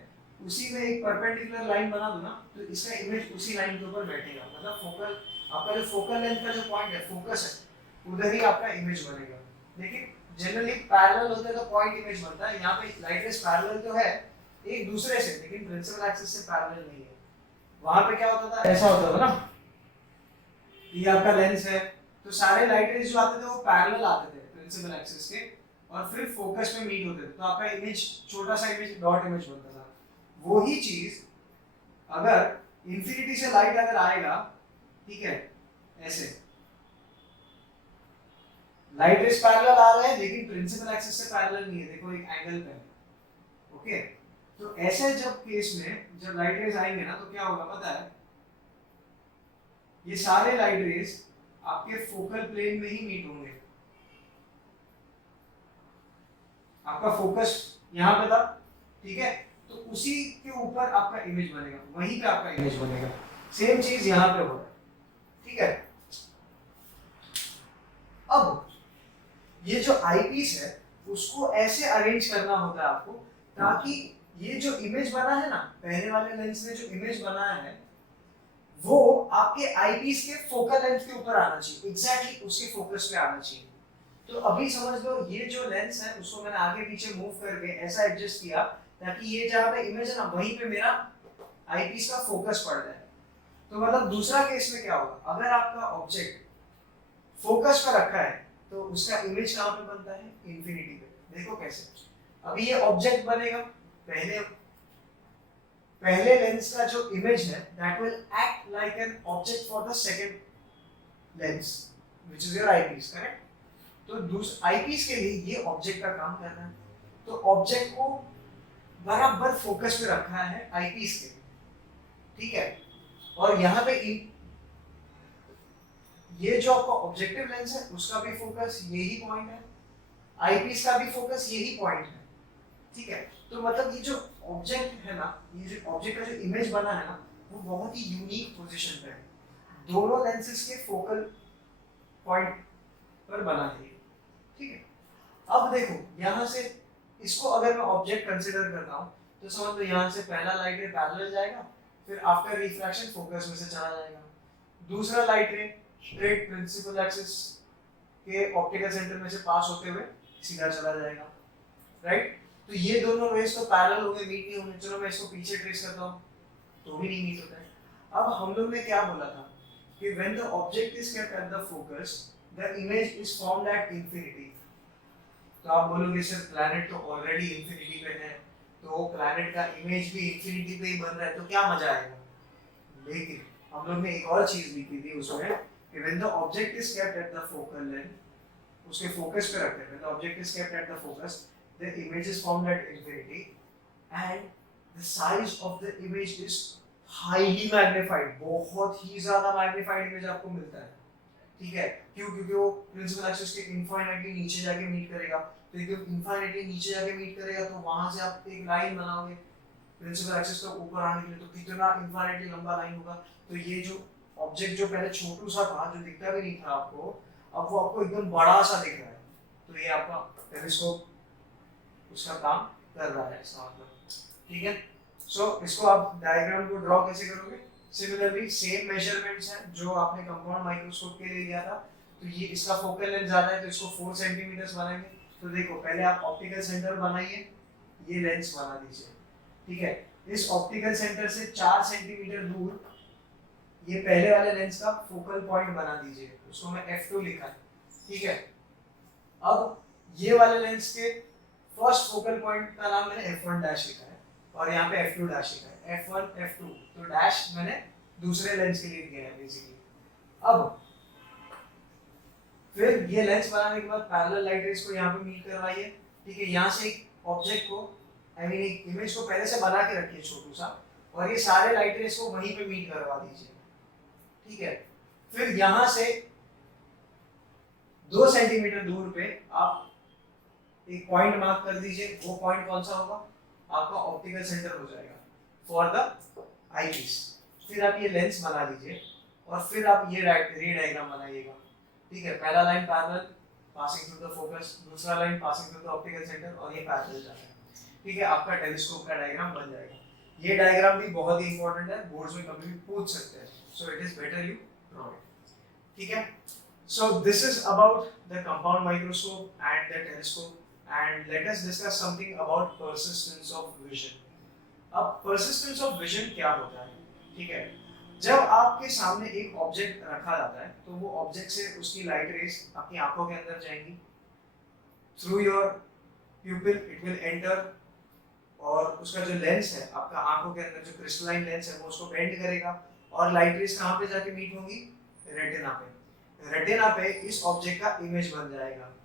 उसी में एक परपेंडिकुलर लाइन बना दो ना, तो इसका इमेज उसी लाइन के ऊपर बैठेगा, मतलब फोकल आपका जो फोकल लेंथ का जो पॉइंट है, फोकस है, उधर ही आपका इमेज बनेगा। लेकिन जनरली पैरेलल होते हैं तो पॉइंट इमेज बनता है, यहाँ पे लाइट रेज पैरेलल तो है एक दूसरे से, लेकिन प्रिंसिपल एक्सिस से पैरेलल नहीं है। वहां पे क्या होता था, ऐसा होता था ना, ये आपका लेंस है, तो सारे लाइट रेज जो आते थे वो पैरेलल आते थे प्रिंसिपल एक्सिस के, और फिर फोकस में मीट होते थे, तो आपका इमेज छोटा सा इमेज डॉट इमेज बनता था। वही चीज अगर इंफिनिटी से लाइट अगर आएगा, ठीक है, ऐसे लाइट रेज पैरेलल आ रहे हैं लेकिन प्रिंसिपल एक्सिस से पैरेलल नहीं है, देखो एक एंगल पे, ओके, तो ऐसे जब केस में जब लाइट रेज आएंगे ना तो क्या होगा पता है, ये सारे लाइट रेज आपके फोकल प्लेन में ही मीट होंगे, आपका फोकस यहाँ पे था, ठीक है, तो उसी के ऊपर आपका इमेज बनेगा, वहीं पे आपका इमेज बनेगा। सेम चीज यहाँ पे हो रहा है, ठीक है। अब ये जो आईपीस है उसको ऐसे अरेंज करना होता है आपको, ताकि ये जो इमेज बना है ना, पहले वाले लेंस में जो इमेज बना है वो आपके आईपीस के फोकल लेंथ के ऊपर आना चाहिए, एग्जैक्टली उसके फोकस पे आना चाहिए। तो अभी समझ लो ये जो लेंस है उसको मैंने आगे पीछे मूव करके ऐसा एडजस्ट किया ताकि ये जहाँ पे इमेज है ना वहीं पे मेरा आईपीस का फोकस पड़ जाए। तो मतलब दूसरा केस में क्या होगा, अगर आपका ऑब्जेक्ट फोकस पर रखा है तो उसका इमेज कहाँ पे बनता है, इंफिनिटी पे। देखो कैसे, अभी ये ऑब्जेक्ट बनेगा, पहले लेंस का जो इमेज है that will act like an object for the second lens which is your eyepiece, correct. तो दूसरा आईपीस के लिए ये ऑब्जेक्ट का काम कर रहा है, तो ऑब्जेक्ट को बराबर फोकस पे रखना है आईपीस के लिए, ठीक है। और यहाँ पे ये जो आपका ऑब्जेक्टिव लेंस है उसका भी फोकस यही पॉइंट है, आईपीस का भी फोकस यही पॉइंट है, ठीक है। तो मतलब ये जो ऑब्जेक्ट है ना, ये जो ऑब्जेक्ट का जो इमेज बना है ना वो बहुत ही यूनिक पोजीशन पे है, दोनों लेंसेज के फोकल पॉइंट पर बना है, ठीक है। अब देखो यहाँ से इसको अगर मैं ऑब्जेक्ट कंसीडर करता हूँ तो समझ लो यहाँ से पहला लाइट रे पैरेलल जाएगा, फिर आफ्टर रिफ्रैक्शन फोकस में से चला जाएगा, दूसरा light ray straight principal axis के ऑप्टिकल सेंटर में से पास होते हुए सीधा चला जाएगा, राइट। तो ये दोनों रेस तो पैरेलल हो गए, मीट नहीं होंगे। चलो मैं इसको पीछे ट्रेस करता हूँ तो भी नहीं मीट होता है। अब हम लोग ने क्या बोला था कि when the object is kept at the focus the image is formed at infinity। तो आप बोलोगे सर प्लैनेट तो ऑलरेडी इंफिनिटी पे है, तो प्लैनेट का इमेज भी इंफिनिटी पे ही बन रहा है, तो क्या मजा आएगा। लेकिन हम लोग ने एक और चीज लिखी थी उसमें कि when the object is kept at the focal length, उसके फोकस पे रखते हैं, when the object is kept at the focus the image is formed at infinity and the size of the image is highly magnified, बहुत ही ज्यादा magnified image आपको मिलता है, ठीक है। क्यों, क्योंकि वो प्रिंसिपल एक्सिस के इनफाइनाइटली नीचे जाके मीट करेगा, तो जब इनफाइनाइटली नीचे जाके मीट करेगा तो वहां से आप एक लाइन बनाओगे प्रिंसिपल एक्सिस का ऊपर आने के लिए, तो कितना इनफाइनाइटली लंबा लाइन होगा। तो ये जो ऑब्जेक्ट जो पहले छोटू सा था, जो दिखता भी नहीं था आपको, अब वो आपको एकदम बड़ा सा दिख रहा है, तो ये आपका टेलीस्कोप उसका काम कर रहा है इसका मतलब, ठीक है। सो इसको आप डायग्राम को ड्रॉ कैसे करोगे, सिमिलरली सेम मेजरमेंट्स हैं जो आपने कंपाउंड माइक्रोस्कोप के लिए लिया था। तो ये इसका फोकल लेंथ ज्यादा है तो इसको 4 सेंटीमीटर बनाएंगे। तो देखो पहले आप ऑप्टिकल सेंटर बनाइए, ये लेंस बना दीजिए, ठीक है। इस ऑप्टिकल सेंटर से 4 सेंटीमीटर दूर ये पहले वाले लेंस का फोकल पॉइंट बना दीजिए, उसको मैं f2 लिखा है, ठीक है। अब ये वाले लेंस के फर्स्ट फोकल पॉइंट का नाम मैंने f1 डैश लिखा है और यहाँ पे f2 डैश लिखा है, f1 f2, तो डैश मैंने दूसरे लेंस के लिए दिया है बेसिकली। अब फिर ये लेंस बनाने के बाद पैरेलल लाइट रेज को यहाँ पे मीट करवाइए, ठीक है। यहाँ से एक ऑब्जेक्ट को एक इमेज को पहले से बना के रखिए छोटू सा, और ये सारे लाइट रेज को वहीं पे मीट करवा दीजिए, ठीक है। फिर यहाँ से 2 सेंटीमीटर दूर पे आप एक पॉइंट मार्क कर दीजिए, वो पॉइंट कौन सा होगा, आपका ऑप्टिकल सेंटर हो जाएगा फॉर द आईपीस। फिर आप ये लेंस बना लीजिए और फिर आप ये रे डायग्राम बनाइएगा, ठीक है। पहला line parallel passing through the focus, दूसरा line passing through the optical centre, और ये पैरेलल जा रहा है, ठीक है। आपका टेलीस्कोप का डायग्राम बन जाएगा। ये डायग्राम भी बहुत ही इंपॉर्टेंट है, बोर्ड्स में कभी भी पूछ सकते हैं, so it is better you draw it, ठीक है। So this is about the compound microscope and the telescope, and let us discuss something about persistence of vision। अब persistence of vision क्या होता है, ठीक है। जब आपके सामने एक ऑब्जेक्ट रखा जाता है तो वो ऑब्जेक्ट से उसकी लाइट रेज आपकी आंखों के अंदर जाएंगी, through your प्यूपिल it will enter, और उसका जो लेंस है आपका आंखों के अंदर जो क्रिस्टलाइन लेंस है वो उसको बेंड करेगा, और लाइट रेज कहाँ पे जाके मीट होंगी, रेटिना पे। रेटिना पे इस ऑब्जेक्ट का इमेज बन जाएगा।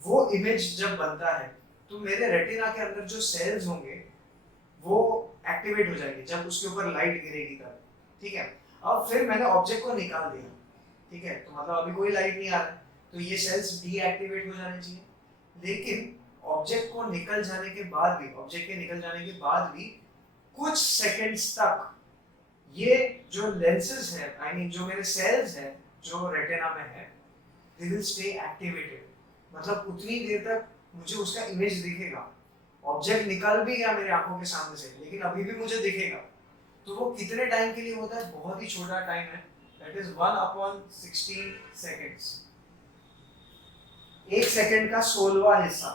वो इमेज जब बनता है तो मेरे रेटिना के अंदर जो सेल्स होंगे वो एक्टिवेट हो जाएंगे जब उसके ऊपर लाइट गिरेगी तब, ठीक है। अब फिर मैंने ऑब्जेक्ट को निकाल दिया, ठीक है, तो मतलब अभी कोई लाइट नहीं आ रहा है, तो ये सेल्स डीएक्टिवेट हो जाने चाहिए। लेकिन ऑब्जेक्ट को निकल जाने के बाद भी, ऑब्जेक्ट के निकल जाने के बाद भी कुछ सेकंड्स तक ये जो लेंसेज है, आई मीन जो मेरे सेल्स हैं जो रेटिना में है, दे विल स्टे एक्टिवेटेड। मतलब उतनी देर तक मुझे उसका इमेज दिखेगा। ऑब्जेक्ट निकल भी गया मेरे आंखों के सामने से, लेकिन अभी भी मुझे दिखेगा। तो वो कितने टाइम के लिए होता है? बहुत ही छोटा टाइम है, दैट इज 1/16 सेकेंड्स। एक सेकंड का 16वां हिस्सा,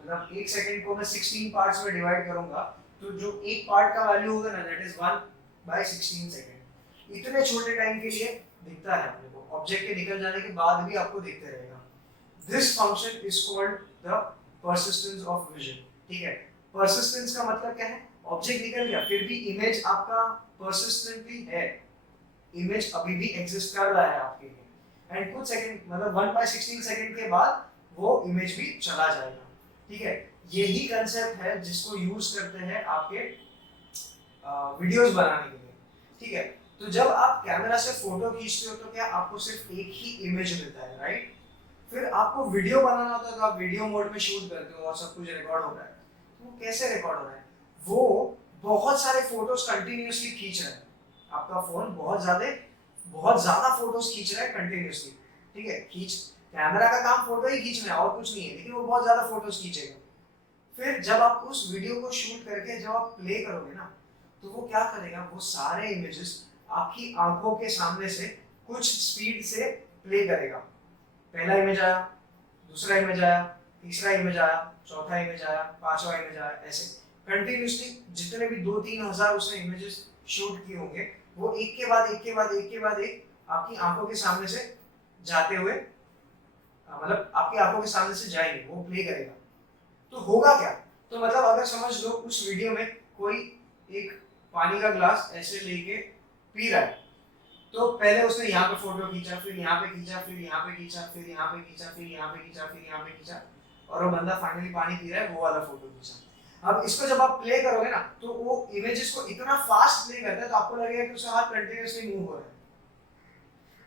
मतलब एक सेकंड को मैं 16 पार्ट्स में डिवाइड करूंगा, तो जो एक पार्ट का वैल्यू होगा ना, दैट इज 1/16 सेकंड। इतने छोटे टाइम के लिए दिखता है अपने को, ऑब्जेक्ट के निकल जाने के बाद भी आपको दिखते रहेगा। This function is called the persistence of vision. ठीक है, परसिस्टेंस का मतलब क्या है? ऑब्जेक्ट निकल गया फिर भी इमेज आपका परसिस्टेंटली है, इमेज अभी भी एग्जिस्ट कर रहा है आपके लिए, एंड कुछ सेकंड मतलब 1/16 सेकंड के बाद वो इमेज भी चला जाएगा। ठीक है, यही कंसेप्ट है जिसको यूज करते हैं आपके वीडियोस बनाने के लिए। ठीक है, तो जब आप कैमरा से फोटो खींचते हो तो क्या आपको सिर्फ एक ही इमेज मिलता है, राइट? फिर आपको वीडियो बनाना होता है तो आप वीडियो मोड में शूट करते हो और सब कुछ रिकॉर्ड हो रहा है। तो वो कैसे रिकॉर्ड हो रहा है? वो बहुत सारे फोटोज कंटिन्यूअसली खींच रहा है, आपका फोन बहुत ज्यादा फोटोज खींच रहा है कंटिन्यूअसली। ठीक है, कैमरा का काम फोटो ही खींचना है और कुछ नहीं है, लेकिन वो बहुत ज्यादा फोटोज खींचेगा। फिर जब आप उस वीडियो को शूट करके जब आप प्ले करोगे ना, तो वो क्या करेगा? वो सारे इमेजेस आपकी आंखों के सामने से कुछ स्पीड से प्ले करेगा। पहला इमेज आया, दूसरा इमेज आया, तीसरा इमेज आया, चौथा इमेज आया, पांचवा इमेज आया, ऐसे कंटिन्यूअसली जितने भी 2-3 हजार उसने इमेजेस शूट किए होंगे, वो एक के बाद एक के बाद एक के बाद एक आपकी आंखों के सामने से जाते हुए, मतलब आपकी आंखों के सामने से जाएंगे, वो प्ले करेगा। तो होगा क्या? तो मतलब अगर समझ लो उस वीडियो में कोई एक पानी का ग्लास ऐसे लेके पी रहा है, तो पहले उसने यहाँ पे फोटो खींचा, फिर यहाँ पे खींचा, फिर यहाँ पे खींचा, फिर यहाँ पे खींचा, फिर यहाँ पे खींचा, फिर यहाँ पे खींचा, और वो बंदा फाइनली पानी पी रहा है, वो वाला फोटो खींचा। अब इसको जब आप प्ले करोगे ना, तो वो इमेजेस को इतना फास्ट प्ले करता है तो आपको लगेगा कि उसका हाथ कंटिन्यूअसली मूव हो रहा है,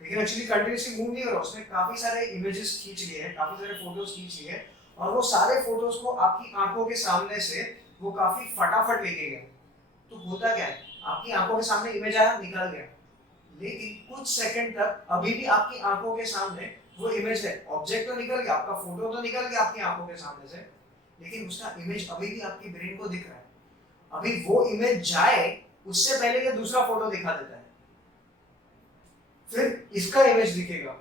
लेकिन एक्चुअली कंटिन्यूअसली मूव नहीं हो रहा। उसने काफी सारे इमेजेस खींच लिए हैं, काफी सारे फोटोज खींच लिए हैं, और वो सारे फोटोज को आपकी आंखों के सामने से वो काफी फटाफट लेके गया। तो होता क्या है? आपकी आंखों के सामने इमेज आया, निकल गया, लेकिन कुछ सेकंड तक अभी भी आपकी आंखों के सामने वो इमेज है। ऑब्जेक्ट तो निकल गया, आपका फोटो तो निकल गया आपकी आंखों के सामने से, लेकिन उसका इमेज अभी भी आपकी ब्रेन को दिख रहा है। अभी वो इमेज जाए उससे पहले ये दूसरा फोटो दिखा देता है, फिर इसका इमेज दिखेगा,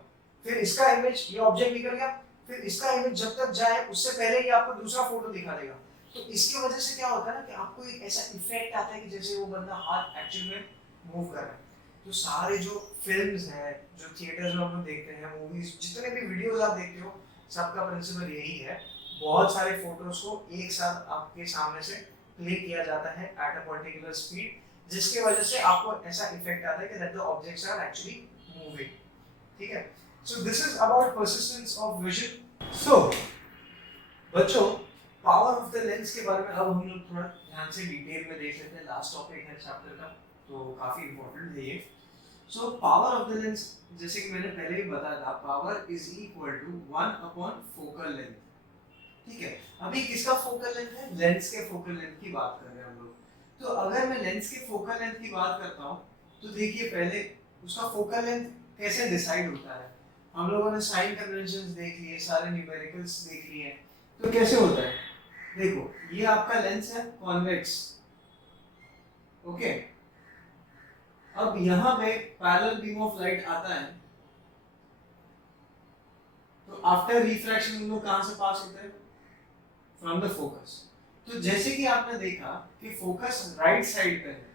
फिर इसका इमेज, ये ऑब्जेक्ट निकल गया, फिर इसका इमेज जब तक जाए उससे पहले ये आपको दूसरा फोटो दिखा देगा। तो इसकी वजह से क्या होता है ना कि आपको एक ऐसा इफेक्ट आता है कि जैसे वो बंदा हाथ एक्चुअल में मूव कर रहा है। तो सारे जो फिल्म्स हैं, जो थिएटर्स में हम लोग देखते हैं, मूवीज, जितने भी वीडियोस आप देखते हो, सबका प्रिंसिपल यही है। बहुत सारे फोटोज को एक साथ आपके सामने से प्ले किया जाता है एट अ पर्टिकुलर स्पीड, जिसके वजह से आपको ऐसा इफेक्ट आता है कि that the objects are actually moving. ठीक है, so this is about persistence of vision. So बच्चों, पावर ऑफ द लेंस के बारे में अब हम लोग थोड़ा ध्यान से डिटेल में देख लेते हैं। लास्ट टॉपिक है चैप्टर का, तो काफी इंपॉर्टेंट है ये। So power of the lens, जैसे कि मैंने पहले भी बताया था, power is equal to 1 focal length. ठीक है, अभी किसका फोकल लेंथ है? लेंस के फोकल लेंथ की बात कर रहे हैं हम लोग। तो अगर मैं लेंस के फोकल लेंथ की बात करता हूँ, तो देखिए पहले उसका फोकल लेंथ कैसे डिसाइड होता है। हम लोगों ने साइन कन्वेंशंस देख लिए, सारे न्यूमेरिकल्स देख लिए, तो कैसे होता है? देखो, ये आपका लेंस है कॉन्वेक्स, ओके। अब यहाँ पे पैरेलल बीम ऑफ लाइट आता है, तो आफ्टर रिफ्रैक्शन हम लोग कहाँ से पास होते हैं? From the focus. तो जैसे कि आपने देखा कि फोकस राइट साइड पे है,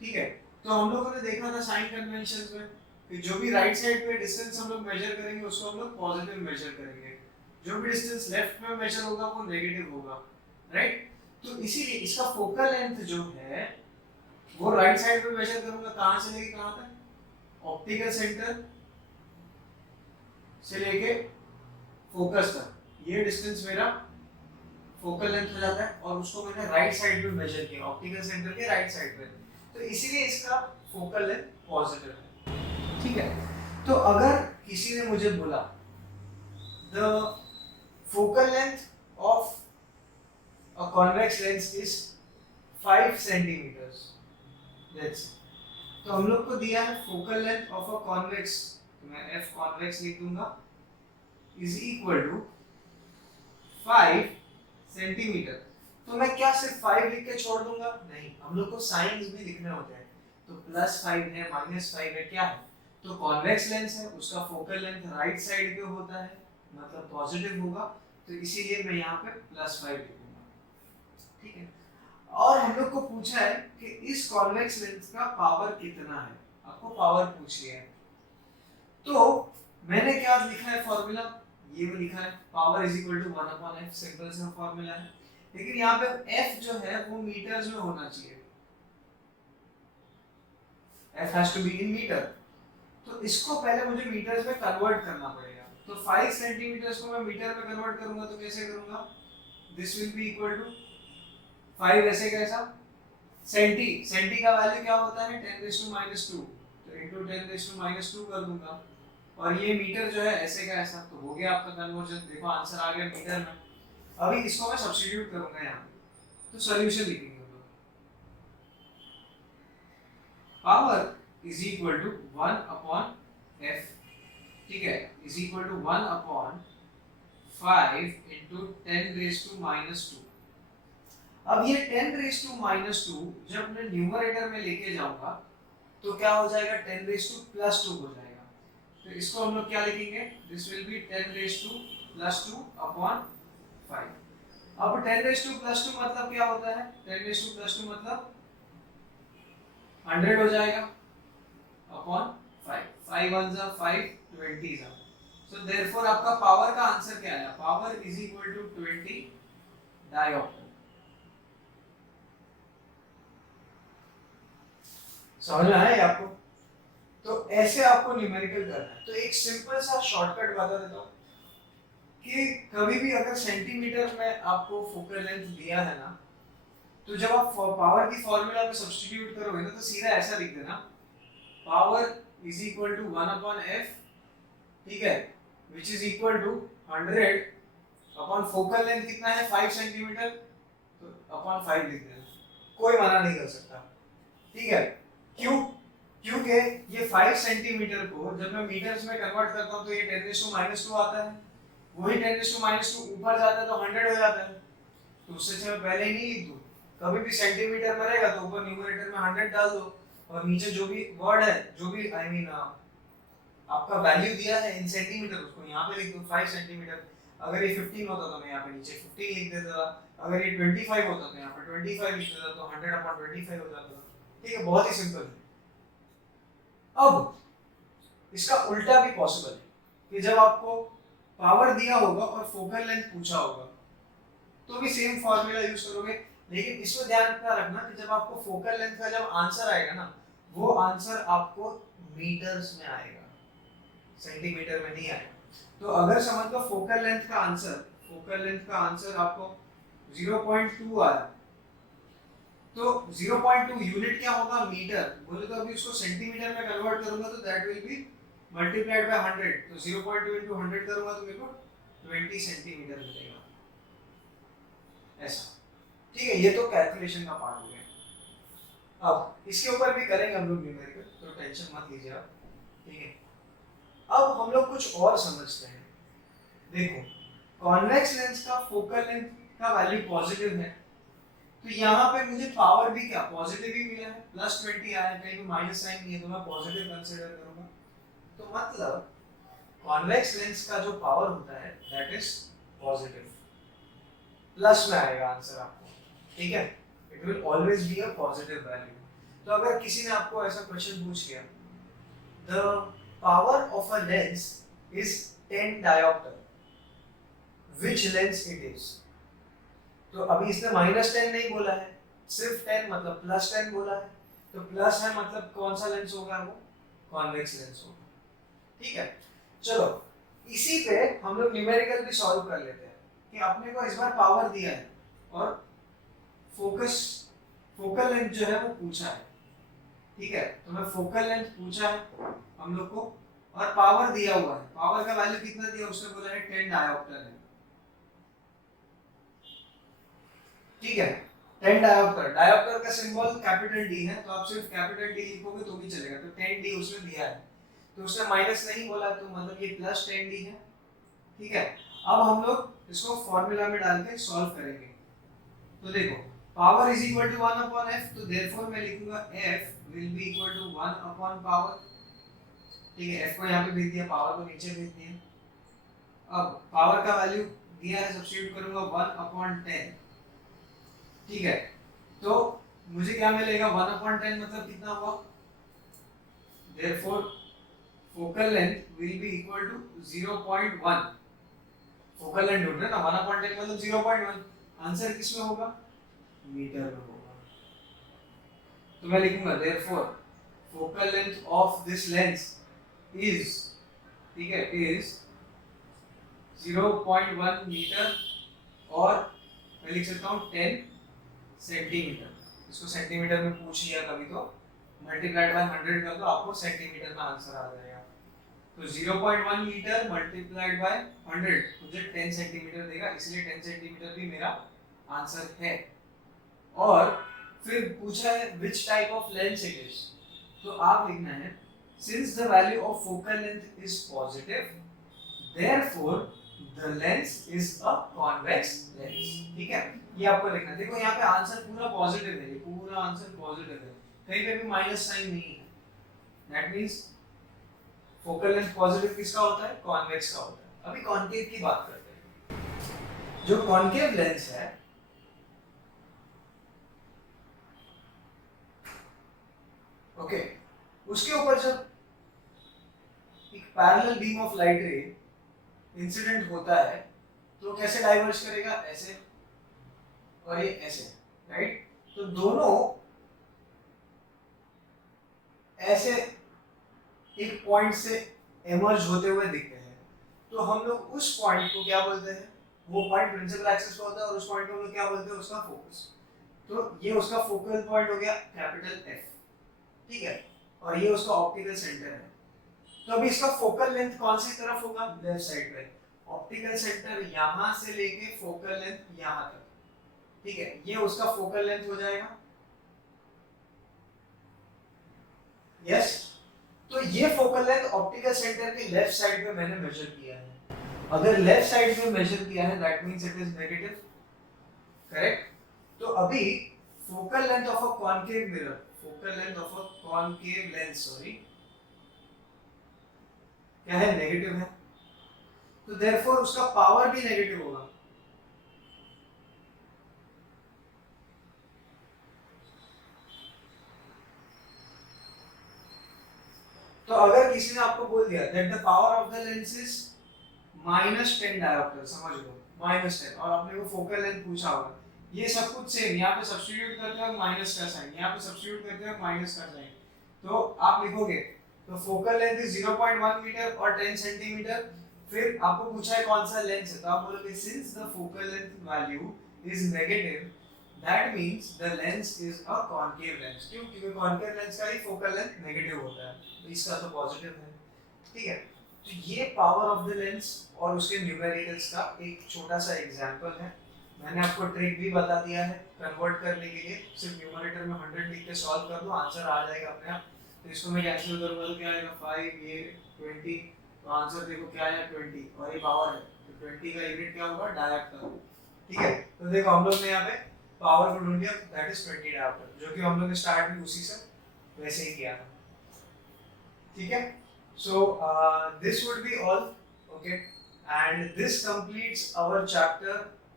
ठीक है, तो हम लोगों ने देखा था साइन कन्वेंशंस में कि जो भी राइट साइड पे डिस्टेंस हम लोग मेजर करेंगे उसको हम लोग पॉजिटिव मेजर करेंगे, जो भी डिस्टेंस लेफ्ट में मेजर होगा वो नेगेटिव होगा, राइट। तो इसीलिए इसका फोकल लेंथ जो है वो राइट साइड पे मेजर करूंगा, कहां से लेके कहां तक? ऑप्टिकल सेंटर से लेके फोकस तक, ये डिस्टेंस मेरा फोकल लेंथ हो जाता है, और उसको मैंने राइट साइड पे मेजर किया, ऑप्टिकल सेंटर के राइट साइड पे, तो इसीलिए इसका फोकल लेंथ पॉजिटिव है। ठीक है, तो अगर किसी ने मुझे बोला the focal length of a convex lens is 5 centimeters, let's say. तो हम लोग को दिया है focal length of a convex, तो मैं f कॉन्वेक्स लिख दूंगा, इज इक्वल टू 5 सेंटीमीटर। तो मैं क्या सिर्फ 5 लिख के छोड़ दूंगा? नहीं, हम लोग को साइंस भी लिखने होते हैं। तो +5 है, -5 है, क्या है? तो कॉन्वेक्स लेंस है, उसका फोकल लेंथ राइट साइड पे होता है, मतलब पॉजिटिव होगा, तो इसीलिए मैं यहाँ पे +5 लिखूंगा। ठीक है। और हम लोग को पूछा है कि इस कॉन्वेक्स लेंस का पावर कितना है, आपको पावर पूछ लिया है। तो मैंने क्या लिखा है फॉर्मूला, ये भी लिखा है, power is equal to 1/f, simple सा फॉर्मूला है। लेकिन यहाँ पे f जो है वो मीटर्स में होना चाहिए, f has to be in metre. तो इसको पहले मुझे मीटर्स में कन्वर्ट करना पड़ेगा। तो 5 सेंटीमीटर्स को मैं मीटर में कन्वर्ट करूंगा तो कैसे करूंगा? This will be equal to 5 ऐसे कैसा? सेंटी का वैल्यू क्या होता है? 10⁻², तो इनटू 10⁻² कर दूंगा। और ये मीटर जो है ऐसे का ऐसा, तो हो गया आपका कन्वर्जन। देखो आंसर आ गया मीटर में। अभी इसको मैं सब्स्टिट्यूट करूंगा यहाँ पे, तो सॉल्यूशन लिखेंगे हम लोग। Power is equal to 1/f, ठीक है, इज इक्वल टू 1/5 इंटू 10⁻²। अब ये 10⁻² जब मैं न्यूमरेटर में लेके जाऊंगा तो क्या हो जाएगा? 10⁻+2 हो जाएगा। तो इसको हम लोग क्या लिखेंगे? This will B 10⁻+2/5। अब 10⁻+2 मतलब क्या होता है? 10⁻+2 मतलब 100 हो जाएगा अपॉन 5। 5 1 जा 5, 20 जा। सो देयरफॉर आपका पावर का आंसर क्या आया? Power is equal to 20 dioptre. समझ में आया आपको? तो ऐसे आपको न्यूमेरिकल करना है। तो एक सिंपल सा शॉर्टकट बता देता हूँ कि कभी भी अगर सेंटीमीटर में आपको फोकल लेंथ दिया है ना, तो जब आप पावर की फॉर्मूला में सब्स्टिट्यूट करोगे ना, तो सीधा ऐसा लिख देना, power is equal to 1/f, ठीक है, which is equal to 100 upon focal length कितना है? 5 सेंटीमीटर, तो अपॉन 5 लिख देना, कोई मना नहीं कर सकता। ठीक है, क्यों? क्योंकि ये 5 सेंटीमीटर को जब मैं मीटर्स में कन्वर्ट करता हूं तो ये 10⁻² आता है, वही 10⁻² ऊपर जाता है तो 100 हो जाता है। तो उससे अच्छा मैं पहले ही नहीं लिख दूं। कभी भी सेंटीमीटर में रहेगा तो ऊपर न्यूमरेटर में 100 डाल दो, और नीचे जो भी वर्ड है, जो भी आई मीन आपका वैल्यू दिया है इन सेंटीमीटर, उसको यहाँ पे लिख दो 5 सेंटीमीटर। अगर ये 15 होता तो मैं यहाँ पे नीचे 15 लिख देता, अगर ये 25 होता तो यहाँ पे 25 लिख देता, तो 100/25 हो जाता। ठीक है, बहुत ही सिंपल है। अब इसका उल्टा भी पॉसिबल है कि जब आपको पावर दिया होगा और फोकल लेंथ पूछा होगा तो भी सेम फॉर्मूला यूज करोगे, लेकिन इसमें ध्यान रखना कि जब आपको फोकल लेंथ का जब आंसर आएगा ना, वो आंसर आपको मीटर्स में आएगा, सेंटीमीटर में नहीं आएगा। तो अगर समझ लो फोकल लेंथ का आंसर आपको 0.2 आया, तो 0.2 यूनिट क्या होगा? मीटर। बोले तो अभी उसको सेंटीमीटर में कन्वर्ट करूंगा तो that will be multiplied by 100। तो 0.2 into 100 करूंगा तो मेरे को 20 सेंटीमीटर मिलेगा, ऐसा। ठीक है, ये तो कैलकुलेशन का पार्ट हो गया। अब इसके ऊपर भी करेंगे हम लोग न्यूमेरिकल, तो टेंशन मत लीजिए आप। ठीक है, अब हम लोग कुछ और समझते हैं। देखो, कॉन्वेक्स लेंस का फोकल लेंथ का वैल्यू पॉजिटिव है, तो यहाँ पे मुझे पावर भी क्या पॉजिटिव ही मिला है, +20 आया, कहीं भी माइनस साइन नहीं है, तो मैं पॉजिटिव कंसीडर करूंगा। तो मतलब कॉन्वेक्स लेंस का जो पावर होता है दैट इज पॉजिटिव, प्लस में आएगा आंसर आपको। ठीक है, it will always be a positive value. तो अगर किसी ने आपको ऐसा क्वेश्चन पूछ लिया, the power of a lens is 10 dioptre, which lens it is? तो अभी इसने -10 नहीं बोला है, सिर्फ 10 मतलब +10 बोला है, तो प्लस है मतलब कौन सा लेंस होगा? वो कॉन्वेक्स लेंस होगा। ठीक है, चलो इसी पे हम लोग न्यूमेरिकल भी सॉल्व कर लेते हैं कि अपने को इस बार पावर दिया है और फोकल लेंथ जो है वो पूछा है। ठीक है, तो मैं फोकल लेंथ पूछा है हम लोग को और पावर दिया हुआ है। पावर का वैल्यू कितना दिया? उसने बोला है 10 डायोप्टर है। ठीक है। 10 डायोप्टर, डायोप्टर का सिंबल कैपिटल डी है, तो आप सिर्फ कैपिटल डी लिखोगे तो भी चलेगा। तो 10 डी उसने दिया है, तो उसने माइनस नहीं बोला, तो मतलब ये प्लस 10 डी है। ठीक है, अब हम लोग इसको फॉर्मूला में डाल के सॉल्व करेंगे। तो देखो, power is equal to 1 upon f, तो देयरफॉर मैं लिखूंगा f will be equal to 1 upon power. ठीक है, f को यहाँ पे भेज दिया, पावर को नीचे भेज दिया। अब पावर का वैल्यू दिया है, सब्स्टिट्यूट करूंगा 1 अपॉन 10। ठीक है, तो मुझे क्या मिलेगा, 1 अपॉन 10 मतलब कितना हुआ, therefore focal length will be equal to 0.1। Focal length ढूंढ रहे ना, 1 अपॉन 10 मतलब 0.1। आंसर किस में होगा, मीटर में होगा। तो मैं लिखूंगा therefore focal length of this lens is, ठीक है, इज 0.1 मीटर, और मैं लिख सकता हूँ 10 सेंटीमीटर। इसको सेंटीमीटर में पूछ लिया कभी तो मल्टीप्लाइड बाय 100 कर दो, आपको सेंटीमीटर में आंसर आ जाएगा। तो 0.1 मीटर मल्टीप्लाइड बाय 100 मुझे 10 सेंटीमीटर देगा, इसलिए 10 सेंटीमीटर भी मेरा आंसर है। और फिर पूछा है which type of lens it is, तो आप लिखना है since the value of focal length is positive therefore the lens is a convex lens. ठीक है, ये आपको लिखना है। देखो यहाँ पे आंसर पूरा पॉजिटिव है, ये पूरा आंसर पॉजिटिव है, कहीं पे भी माइनस साइन नहीं है। That means focal length positive किसका होता है, कॉन्वेक्स का होता है। अभी कॉन्केव की बात करते हैं। जो कॉन्केव लेंस है, ओके, उसके ऊपर जब एक parallel beam of light ray incident होता है तो कैसे डाइवर्ज करेगा, ऐसे और ये ऐसे, राइट। तो दोनों ऐसे एक पॉइंट से एमर्ज होते हुए दिखते हैं, तो हम लोग उस पॉइंट को क्या बोलते हैं, वो पॉइंट प्रिंसिपल एक्सिस पे होता है, और उस पॉइंट को हम लोग क्या बोलते हैं, उसका फोकस। तो ये उसका फोकल पॉइंट हो गया कैपिटल एफ, ठीक है, और ये उसका ऑप्टिकल सेंटर है। तो अभी इसका फोकल लेंथ कौन सी तरफ होगा, लेफ्ट साइड पे। ऑप्टिकल सेंटर यहां से लेके फोकल लेंथ यहां तक, ठीक है, ये उसका फोकल लेंथ हो जाएगा। यस, तो ये फोकल लेंथ ऑप्टिकल सेंटर के लेफ्ट साइड पे मैंने मेजर किया है। अगर लेफ्ट साइड पे मेजर किया है that means it is negative, correct. तो अभी focal length of a concave mirror, focal length of a concave lens, sorry, क्या है, नेगेटिव है। तो देयरफॉर उसका पावर भी नेगेटिव होगा। तो अगर किसी ने आपको बोल दिया that the power of the lens is -10 dioptre, समझ लो -10, और आपने वो फोकल लेंथ पूछा होगा, ये सब कुछ सेम, यहाँ पे सब्स्टिट्यूट करते हो माइनस का साइन, यहाँ पे सब्स्टिट्यूट करते हो माइनस का साइन, तो आप लिखोगे तो फोकल लेंथ इज 0.1 मीटर और 10 सेंटीमीटर। फिर आपको पूछा है कौन सा लेंस है, तो आप बोलोगे since the focal length value is negative that means the lens is a concave lens. क्यों, क्योंकि कॉन्केव लेंस का ही फोकल लेंथ नेगेटिव होता है, तो इसका तो पॉजिटिव है। ठीक है, तो ये पावर ऑफ द लेंस और उसके न्यूमेरिकल्स का एक छोटा सा एग्जांपल है। मैंने आपको ट्रिक भी बता दिया है कन्वर्ट करने के लिए, सिर्फ न्यूमरेटर में 100 लिख के सॉल्व कर दो, आंसर आ जाएगा अपने आप। तो इसको मैं कैंसिल करूंगा तो क्या आएगा, 5, ये 20, तो आंसर देखो क्या आया 20, और ये पावर है, तो 20 का यूनिट क्या होगा, डायोप्टर। ठीक है, तो देखो हम लोग ने यहाँ पे पावर को ढूंढ लिया, दैट इज 20 डायोप्टर, जो कि हम लोग ने स्टार्ट भी उसी से वैसे ही किया था। ठीक है, so this would be all, okay, and this completes our chapter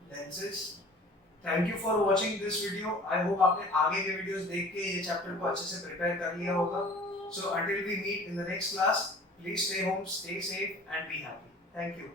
lenses. Thank you for watching this video. I hope आपने आगे के वीडियोस देख के ये चैप्टर को अच्छे से प्रिपेयर कर लिया होगा। So until we meet in the next class, please stay home, stay safe and be happy. Thank you.